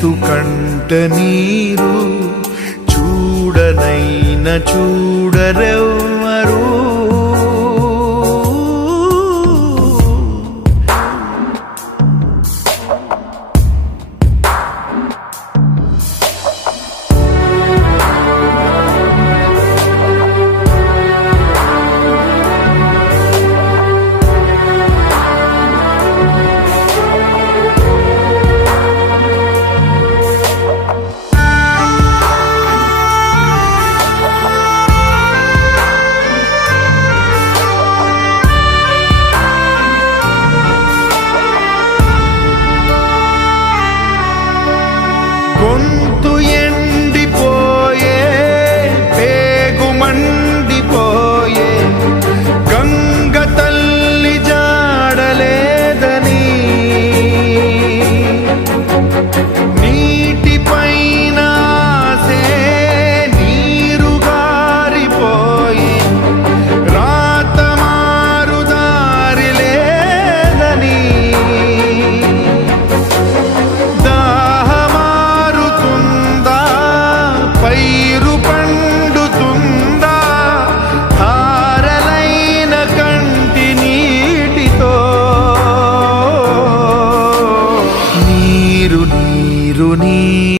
तु कण्टनीरो चूडनै न